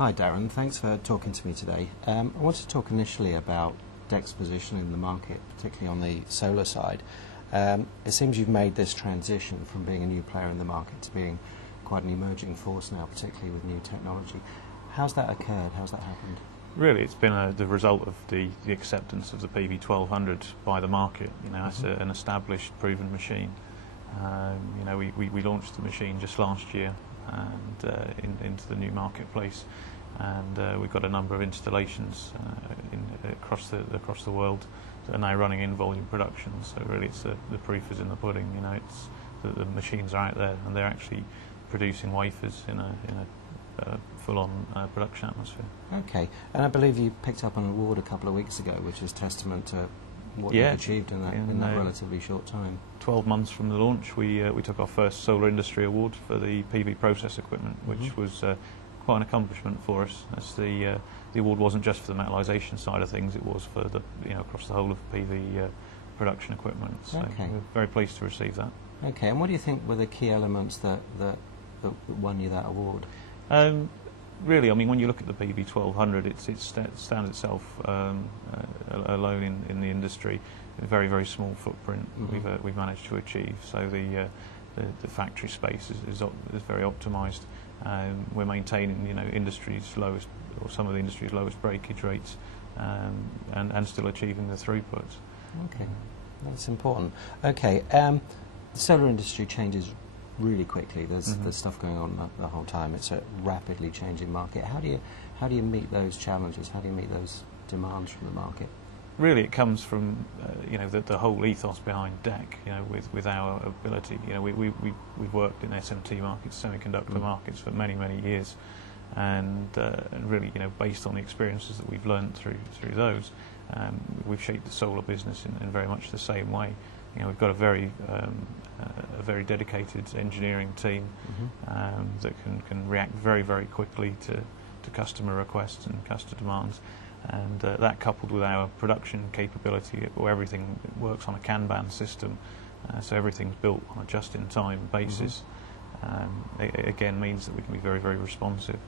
Hi Darren, thanks for talking to me today. I wanted to talk initially about DEC's position in the market, particularly on the solar side. It seems you've made this transition from being a new player in the market to being quite an emerging force now, particularly with new technology. How's that occurred? How's that happened? Really, it's been the result of the acceptance of the PV1200 by the market. It's an established, proven machine. We launched the machine just last year and into the new marketplace, and we've got a number of installations across the world that are now running in volume production. So really, it's the proof is in the pudding. It's the machines are out there and they're actually producing wafers in a full-on production atmosphere. Okay, and I believe you picked up an award a couple of weeks ago, which is testament to what you've achieved in that relatively short time. 12 months from the launch, we took our first Solar Industry Award for the PV process equipment, which was quite an accomplishment for us. As the award wasn't just for the metallisation side of things; it was for the across the whole of PV production equipment. So we're very pleased to receive that. Okay, and what do you think were the key elements that won you that award? Really, I mean, when you look at the PV1200, it stands itself alone in the industry. A very, very small footprint we've managed to achieve. So the factory space is very optimised. We're maintaining industry's lowest, or some of the industry's lowest breakage rates, and still achieving the throughput. Okay, that's important. Okay, the solar industry changes really quickly. There's stuff going on the whole time. It's a rapidly changing market. How do you meet those challenges? How do you meet those demands from the market? Really, it comes from the whole ethos behind DEC. With our ability. We've worked in SMT markets, semiconductor markets for many years, and really based on the experiences that we've learned through those, we've shaped the solar business in very much the same way. We've got a very dedicated engineering team that can react very quickly to customer requests and customer demands, and that coupled with our production capability, where everything works on a Kanban system, so everything's built on a just-in-time basis, again means that we can be very responsive.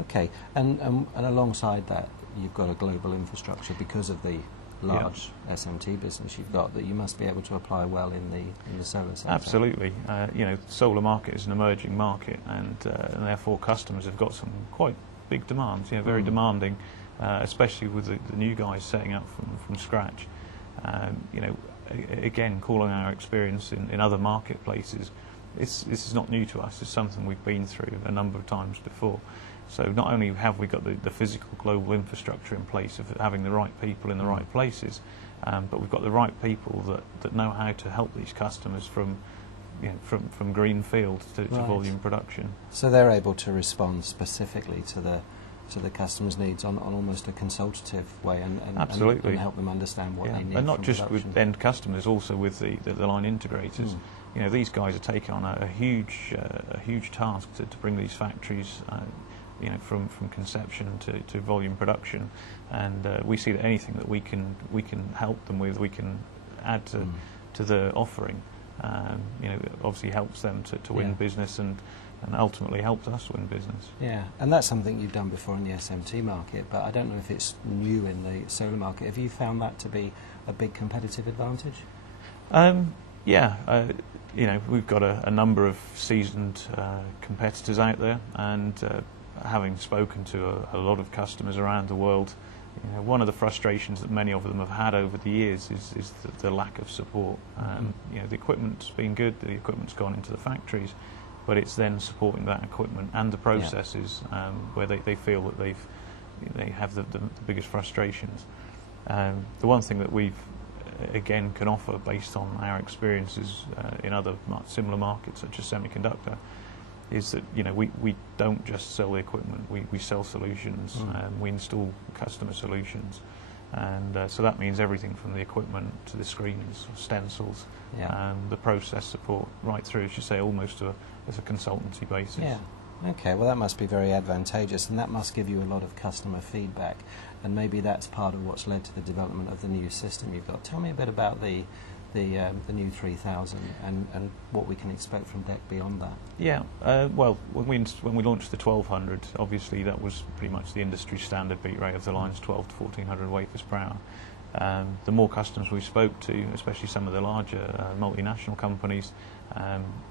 Okay, and alongside that, you've got a global infrastructure because of the large SMT business you've got that you must be able to apply well in the solar sector. Absolutely. The solar market is an emerging market, and therefore customers have got some quite big demands. Very demanding, especially with the new guys setting up from scratch. Again, calling our experience in other marketplaces, this is not new to us. It's something we've been through a number of times before. So not only have we got the physical global infrastructure in place of having the right people in the right places, but we've got the right people that know how to help these customers from green field to volume production. So they're able to respond specifically to the customer's needs on almost a consultative way, and absolutely, and help them understand what they need. And not just production. with end customers, also with the line integrators. These guys are taking on a huge task to bring these factories from conception to volume production, and we see that anything that we can help them with, we can add to the offering. Obviously helps them to win business, and ultimately helps us win business. Yeah, and that's something you've done before in the SMT market, but I don't know if it's new in the solar market. Have you found that to be a big competitive advantage? We've got a number of seasoned competitors out there, and having spoken to a lot of customers around the world, one of the frustrations that many of them have had over the years is the lack of support. The equipment's been good, the equipment's gone into the factories, but it's then supporting that equipment and the processes where they feel that they have the biggest frustrations. The one thing that we've again can offer based on our experiences in other similar markets such as semiconductor is that we don't just sell the equipment, we sell solutions, we install customer solutions, and so that means everything from the equipment to the screens, stencils, the process support, right through, as you say, almost as a consultancy basis. Yeah. Okay, well that must be very advantageous, and that must give you a lot of customer feedback, and maybe that's part of what's led to the development of the new system you've got. Tell me a bit about the the new 3000 and what we can expect from DEC beyond that? Yeah, well, when we launched the 1200, obviously that was pretty much the industry standard beat rate of the lines, 12 to 1400 wafers per hour. The more customers we spoke to, especially some of the larger multinational companies,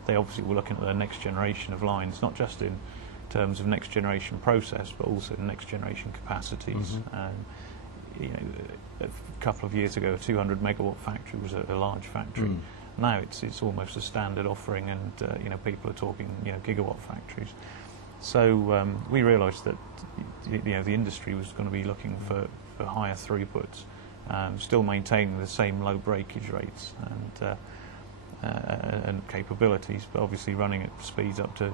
they obviously were looking at the next generation of lines, not just in terms of next generation process, but also next generation capacities. You know, a couple of years ago, a 200 megawatt factory was a large factory. Now it's almost a standard offering, and you know, people are talking, you know, gigawatt factories. So we realised that, you know, the industry was going to be looking for higher throughputs, still maintaining the same low breakage rates and capabilities, but obviously running at speeds up to,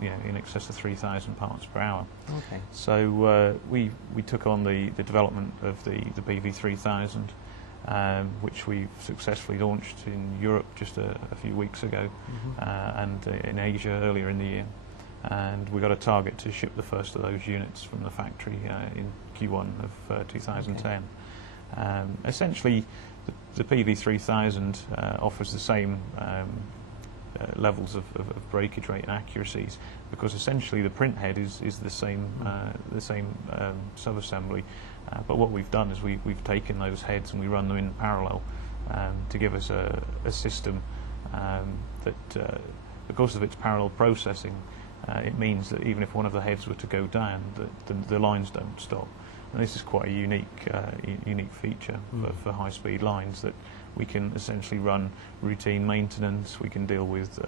you know, in excess of 3,000 parts per hour. Okay. So we took on the development of the PV3000, which we successfully launched in Europe just a few weeks ago, and in Asia earlier in the year. And we got a target to ship the first of those units from the factory in Q1 of 2010. Okay. Essentially, the PV3000 offers the same levels of breakage rate and accuracies, because essentially the print head is the same sub-assembly, but what we've done is we've taken those heads and we run them in parallel to give us a system that, because of its parallel processing, it means that even if one of the heads were to go down, the lines don't stop. And this is quite a unique feature for high-speed lines, that we can essentially run routine maintenance, we can deal with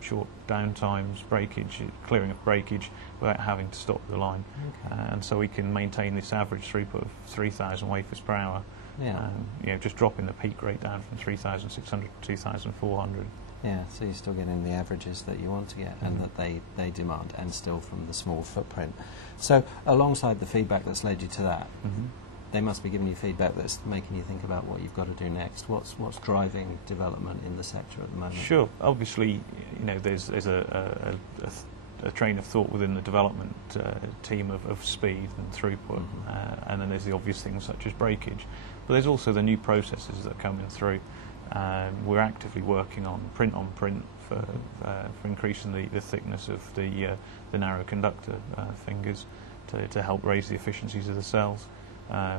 short downtimes, breakage, clearing of breakage, without having to stop the line. Okay. And so we can maintain this average throughput of 3,000 wafers per hour, you know, just dropping the peak rate down from 3,600 to 2,400. Yeah, so you're still getting the averages that you want to get and that they demand, and still from the small footprint. So alongside the feedback that's led you to that, they must be giving you feedback that's making you think about what you've got to do next. What's driving development in the sector at the moment? Sure. Obviously, you know, there's a train of thought within the development team of speed and throughput, and then there's the obvious things such as breakage. But there's also the new processes that are coming through. We're actively working on print for increasing the thickness of the narrow conductor fingers to help raise the efficiencies of the cells.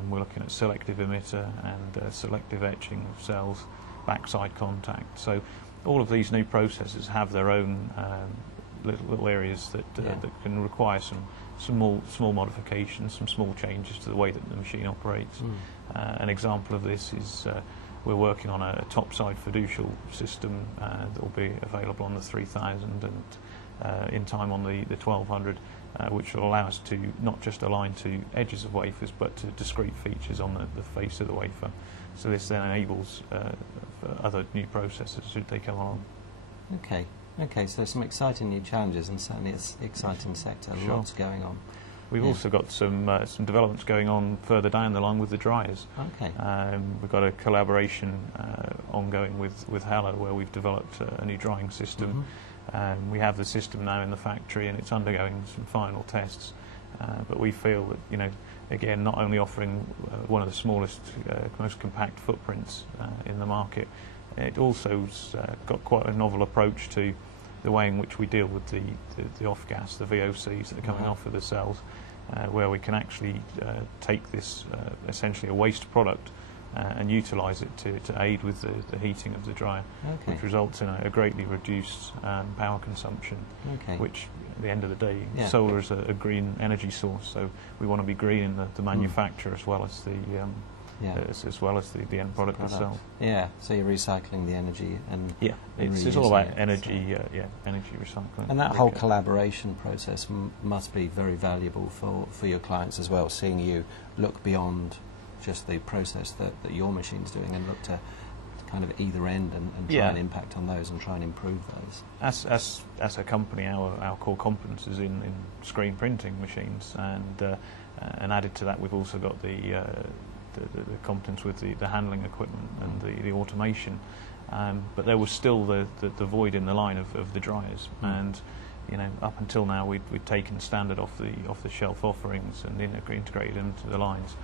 We're looking at selective emitter and selective etching of cells, backside contact. So all of these new processes have their own little areas that can require some small modifications, some small changes to the way that the machine operates. An example of this is we're working on a topside fiducial system that will be available on the 3000 and in time on the 1200, which will allow us to not just align to edges of wafers, but to discrete features on the face of the wafer. So this then enables other new processes should they come along. Okay, so some exciting new challenges, and certainly it's an exciting sector. Sure. Lots going on. We've also got some developments going on further down the line with the dryers. Okay. We've got a collaboration ongoing with Hella, where we've developed a new drying system. We have the system now in the factory, and it's undergoing some final tests. But we feel that, you know, again, not only offering one of the smallest, most compact footprints in the market, it also's got quite a novel approach to the way in which we deal with the off-gas, the VOCs that are coming off of the cells, where we can actually take this essentially a waste product and utilise it to aid with the heating of the dryer, which results in a greatly reduced power consumption, which at the end of the day, solar is a green energy source, so we want to be green in the manufacture as well as the the end product itself. Yeah, so you're recycling the energy and it's all about energy, energy recycling. And that whole collaboration process must be very valuable for your clients as well, seeing you look beyond just the process that your machine's doing and look to kind of either end and try and impact on those and try and improve those. As a company, our core competence is in screen printing machines, and added to that, we've also got the competence with the handling equipment and the automation, but there was still the void in the line of the dryers, and you know, up until now we'd taken standard off the shelf offerings and integrated into the lines,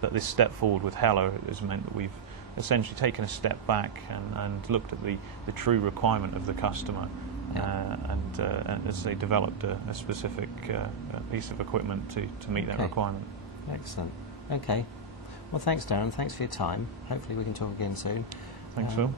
but this step forward with Hella has meant that we've essentially taken a step back and looked at the true requirement of the customer, and as they developed a specific piece of equipment to meet that requirement. Excellent. Okay. Well, thanks, Darren. Thanks for your time. Hopefully we can talk again soon. Thanks, Phil.